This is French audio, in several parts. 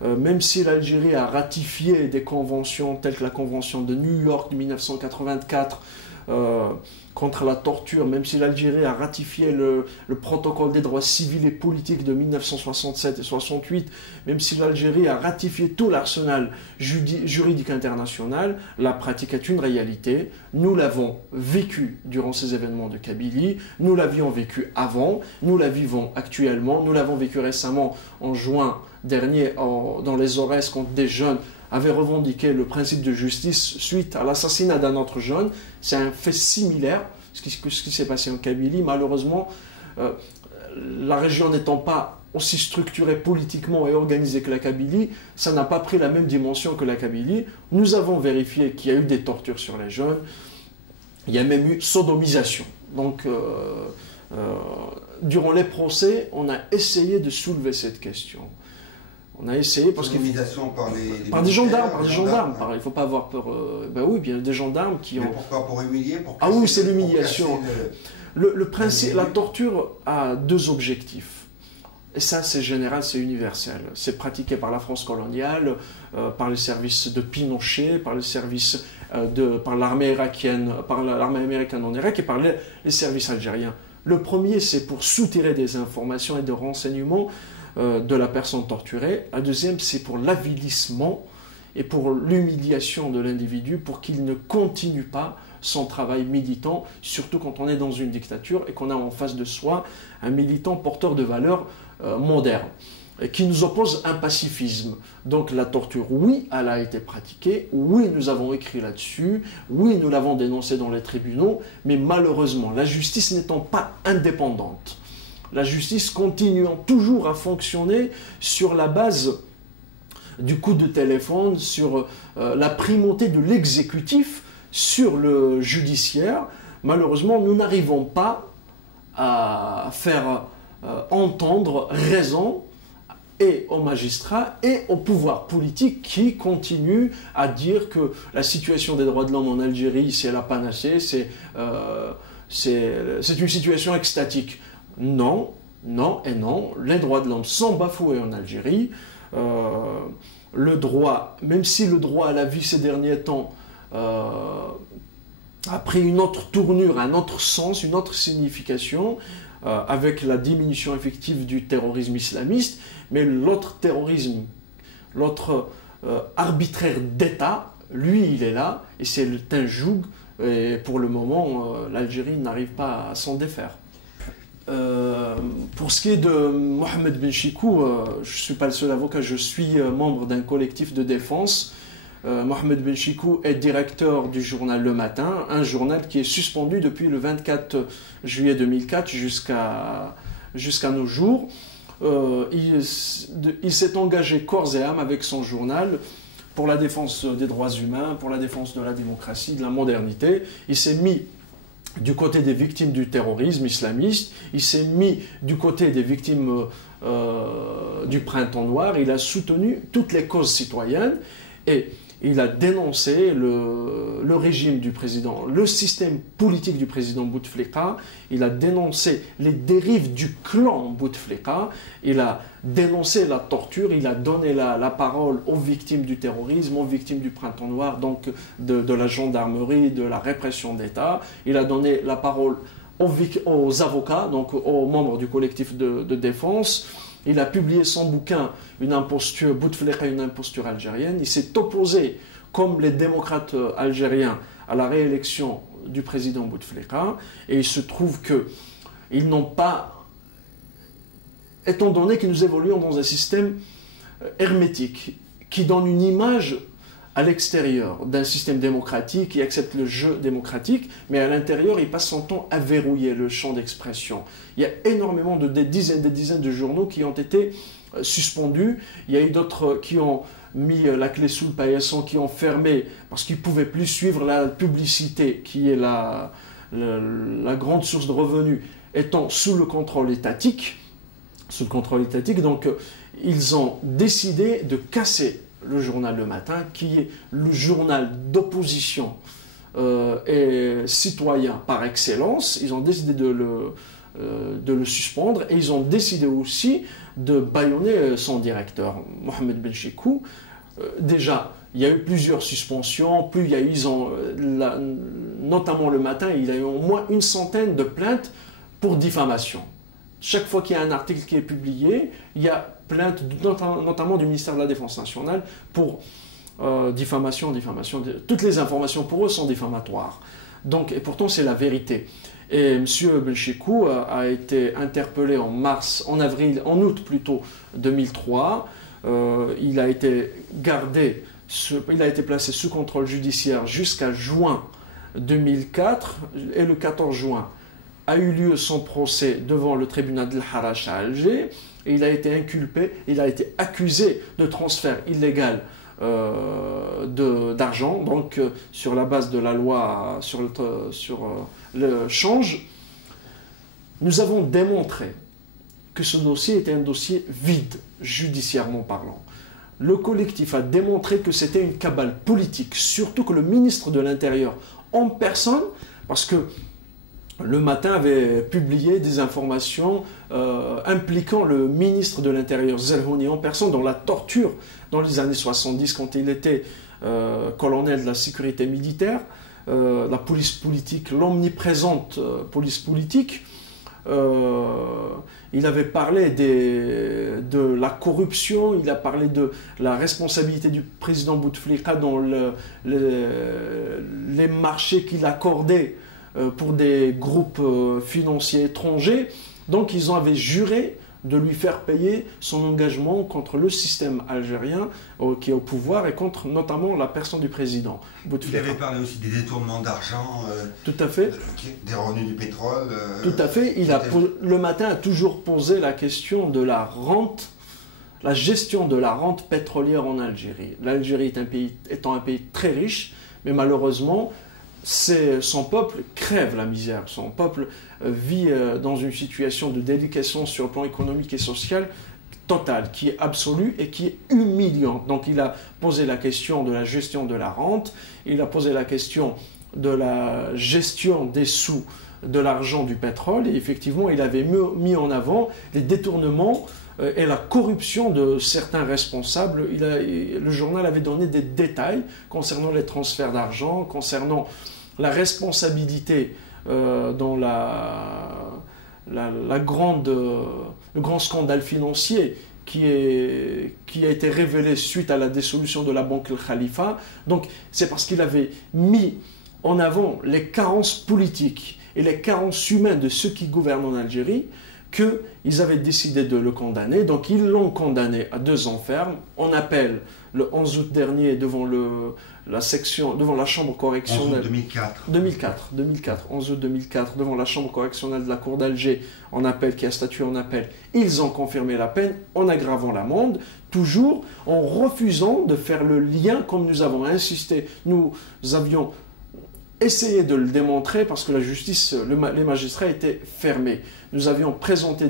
même si l'Algérie a ratifié des conventions telles que la convention de New York de 1984 contre la torture, même si l'Algérie a ratifié le protocole des droits civils et politiques de 1967 et 68, même si l'Algérie a ratifié tout l'arsenal juridique international, la pratique est une réalité. Nous l'avons vécu durant ces événements de Kabylie, nous l'avions vécu avant, nous la vivons actuellement, nous l'avons vécu récemment en juin dernier dans les Aurès quand des jeunes avaient revendiqué le principe de justice suite à l'assassinat d'un autre jeune. C'est un fait similaire, ce qui s'est passé en Kabylie. Malheureusement, la région n'étant pas aussi structurée politiquement et organisée que la Kabylie, ça n'a pas pris la même dimension que la Kabylie. Nous avons vérifié qu'il y a eu des tortures sur les jeunes. Il y a même eu sodomisation. Donc, durant les procès, on a essayé de soulever cette question. On a essayé parce que par des gendarmes, il ne faut pas avoir peur. Ben oui, bien des gendarmes qui ont. Mais pourquoi? Pour humilier? Ah oui, c'est l'humiliation. Le principe, la torture a deux objectifs. Et ça, c'est général, c'est universel. C'est pratiqué par la France coloniale, par les services de Pinochet, par les services par l'armée irakienne, par l'armée américaine en Irak et par les services algériens. Le premier, c'est pour soutirer des informations et des renseignements de la personne torturée. Un deuxième, c'est pour l'avilissement et pour l'humiliation de l'individu pour qu'il ne continue pas son travail militant, surtout quand on est dans une dictature et qu'on a en face de soi un militant porteur de valeurs modernes et qui nous oppose un pacifisme. Donc la torture, oui, elle a été pratiquée, oui, nous avons écrit là-dessus, oui, nous l'avons dénoncé dans les tribunaux, mais malheureusement, la justice n'étant pas indépendante, la justice continuant toujours à fonctionner sur la base du coup de téléphone, sur la primauté de l'exécutif sur le judiciaire, malheureusement, nous n'arrivons pas à faire entendre raison et aux magistrats et au pouvoir politique qui continue à dire que la situation des droits de l'homme en Algérie, c'est la panacée, c'est une situation extatique. Non, non et non. Les droits de l'homme sont bafoués en Algérie. Le droit, même si le droit à la vie ces derniers temps a pris une autre tournure, un autre sens, une autre signification, avec la diminution effective du terrorisme islamiste, mais l'autre terrorisme, l'autre arbitraire d'État, lui, il est là, et c'est un joug, et pour le moment, l'Algérie n'arrive pas à s'en défaire. Pour ce qui est de Mohamed Benchikou, je ne suis pas le seul avocat, je suis membre d'un collectif de défense. Mohamed Benchikou est directeur du journal Le Matin, un journal qui est suspendu depuis le 24 juillet 2004 jusqu'à nos jours. Il s'est engagé corps et âme avec son journal pour la défense des droits humains, pour la défense de la démocratie, de la modernité. Il s'est mis du côté des victimes du terrorisme islamiste, il s'est mis du côté des victimes du printemps noir, il a soutenu toutes les causes citoyennes et il a dénoncé le régime du président, le système politique du président Bouteflika, il a dénoncé les dérives du clan Bouteflika, il a dénoncé la torture, il a donné la parole aux victimes du terrorisme, aux victimes du printemps noir, donc de la gendarmerie, de la répression d'État, il a donné la parole aux avocats, donc aux membres du collectif de défense. Il a publié son bouquin, une imposture, Bouteflika, une imposture algérienne. Il s'est opposé, comme les démocrates algériens, à la réélection du président Bouteflika. Et il se trouve qu'ils n'ont pas, étant donné que nous évoluons dans un système hermétique, qui donne une image à l'extérieur d'un système démocratique qui accepte le jeu démocratique, mais à l'intérieur, il passe son temps à verrouiller le champ d'expression. Il y a énormément des dizaines de journaux qui ont été suspendus. Il y a eu d'autres qui ont mis la clé sous le paillasson, qui ont fermé parce qu'ils ne pouvaient plus suivre la publicité, qui est la grande source de revenus, étant sous le contrôle étatique. Donc, ils ont décidé de casser le journal Le Matin, qui est le journal d'opposition est citoyen par excellence. Ils ont décidé de le suspendre et ils ont décidé aussi de bâillonner son directeur, Mohamed Benchekou. Déjà, il y a eu plusieurs suspensions, plus il y a eu, notamment le matin, il y a eu au moins une centaine de plaintes pour diffamation. Chaque fois qu'il y a un article qui est publié, il y a plainte, notamment du ministère de la Défense nationale, pour diffamation. Toutes les informations pour eux sont diffamatoires. Donc, et pourtant, c'est la vérité. Et M. Benchekou a été interpellé en août plutôt 2003. Il a été gardé, il a été placé sous contrôle judiciaire jusqu'à juin 2004. Et le 14 juin a eu lieu son procès devant le tribunal de l'Harash à Alger. Et il a été inculpé, il a été accusé de transfert illégal d'argent, donc sur la base de la loi sur le change. Nous avons démontré que ce dossier était un dossier vide, judiciairement parlant. Le collectif a démontré que c'était une cabale politique, surtout que le ministre de l'Intérieur en personne, parce que le matin avait publié des informations impliquant le ministre de l'Intérieur, Zelhouni, en personne, dans la torture dans les années 70, quand il était colonel de la sécurité militaire, la police politique, l'omniprésente police politique. Il avait parlé de la corruption, il a parlé de la responsabilité du président Bouteflika dans les marchés qu'il accordait pour des groupes financiers étrangers. Donc ils avaient juré de lui faire payer son engagement contre le système algérien qui est au pouvoir et contre notamment la personne du président Bouteflika. Il avait parlé aussi des détournements d'argent, tout à fait, des revenus du pétrole. Tout à fait. Le matin a toujours posé la question de la rente, la gestion de la rente pétrolière en Algérie. L'Algérie étant un pays très riche, mais malheureusement, son peuple crève la misère. Son peuple vit dans une situation de déliquescence sur le plan économique et social totale, qui est absolue et qui est humiliante. Donc il a posé la question de la gestion de la rente, il a posé la question de la gestion des sous de l'argent du pétrole, et effectivement il avait mis en avant les détournements et la corruption de certains responsables. Le journal avait donné des détails concernant les transferts d'argent, concernant la responsabilité dans le grand scandale financier qui a été révélé suite à la dissolution de la banque El Khalifa. Donc c'est parce qu'il avait mis en avant les carences politiques et les carences humaines de ceux qui gouvernent en Algérie qu'ils avaient décidé de le condamner. Donc ils l'ont condamné à 2 ans ferme, en appel le 11 août dernier devant la chambre correctionnelle. 2004, 11 août 2004, devant la chambre correctionnelle de la Cour d'Alger, en appel, qui a statué en appel. Ils ont confirmé la peine en aggravant l'amende, toujours en refusant de faire le lien, comme nous avons insisté. Nous avions essayé de le démontrer parce que la justice, les magistrats étaient fermés. Nous avions présenté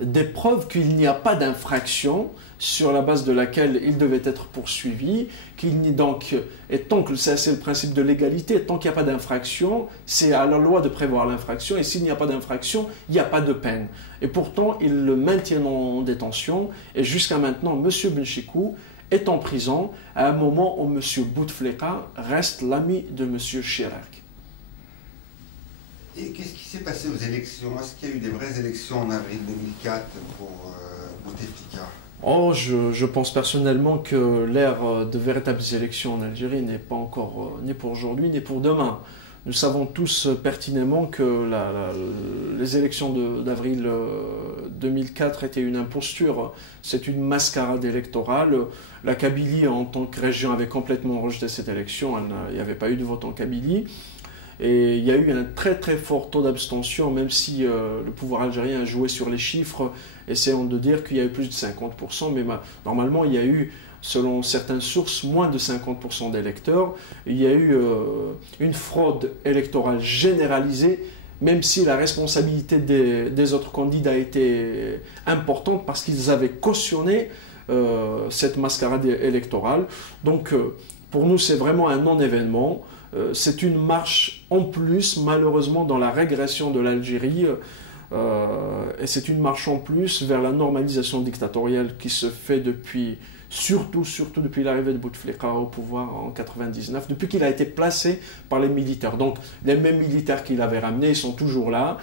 des preuves qu'il n'y a pas d'infraction sur la base de laquelle il devait être poursuivi, et tant que c'est le principe de l'égalité, tant qu'il n'y a pas d'infraction, c'est à la loi de prévoir l'infraction, et s'il n'y a pas d'infraction, il n'y a pas de peine. Et pourtant, ils le maintiennent en détention, et jusqu'à maintenant, M. Benchekou est en prison, à un moment où M. Bouteflika reste l'ami de M. Chirac. Et qu'est-ce qui s'est passé aux élections? Est-ce qu'il y a eu des vraies élections en avril 2004 pour Bouteflika? Je pense personnellement que l'ère de véritables élections en Algérie n'est pas encore, ni pour aujourd'hui, ni pour demain. Nous savons tous pertinemment que les élections d'avril 2004 étaient une imposture. C'est une mascarade électorale. La Kabylie, en tant que région, avait complètement rejeté cette élection. Il n'y avait pas eu de vote en Kabylie. Et il y a eu un très très fort taux d'abstention, même si le pouvoir algérien a joué sur les chiffres, essayant de dire qu'il y a eu plus de 50%, mais normalement il y a eu, selon certaines sources, moins de 50% d'électeurs. Il y a eu une fraude électorale généralisée, même si la responsabilité des autres candidats était importante, parce qu'ils avaient cautionné cette mascarade électorale. Donc pour nous c'est vraiment un non-événement. c'est une marche en plus, malheureusement, dans la régression de l'Algérie. Et c'est une marche en plus vers la normalisation dictatoriale qui se fait depuis, surtout depuis l'arrivée de Bouteflika au pouvoir en 99, depuis qu'il a été placé par les militaires. Donc les mêmes militaires qu'il avait ramenés, ils sont toujours là.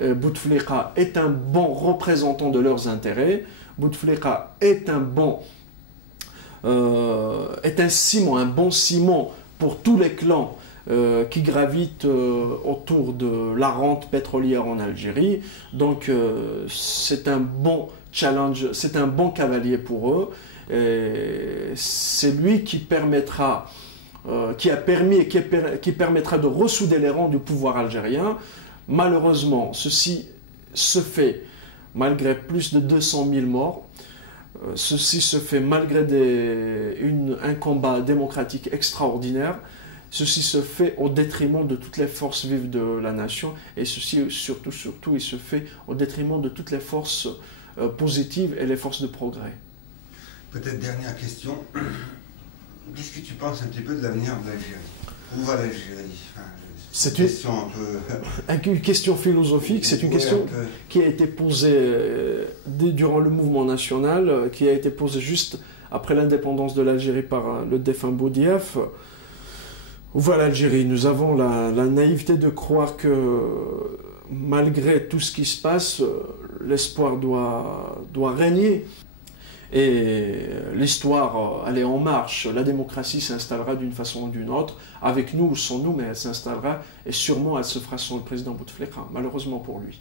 Bouteflika est un bon représentant de leurs intérêts. Bouteflika est un bon ciment, un bon ciment pour tous les clans qui gravitent autour de la rente pétrolière en Algérie. Donc c'est un bon challenge, c'est un bon cavalier pour eux. C'est lui qui permettra, qui a permis et qui permettra de ressouder les rangs du pouvoir algérien. Malheureusement, ceci se fait malgré plus de 200 000 morts. Ceci se fait malgré un combat démocratique extraordinaire. Ceci se fait au détriment de toutes les forces vives de la nation. Et ceci, surtout, il se fait au détriment de toutes les forces positives et les forces de progrès. Peut-être dernière question. Qu'est-ce que tu penses un petit peu de l'avenir de l'Algérie? Où va l'Algérie? C'est une question philosophique, c'est une question qui a été posée durant le mouvement national, qui a été posée juste après l'indépendance de l'Algérie par le défunt Boudiaf. Où va l'Algérie? Nous avons la naïveté de croire que malgré tout ce qui se passe, l'espoir doit régner. Et l'histoire, elle est en marche. La démocratie s'installera d'une façon ou d'une autre, avec nous ou sans nous, mais elle s'installera et sûrement elle se fera sans le président Bouteflika, malheureusement pour lui.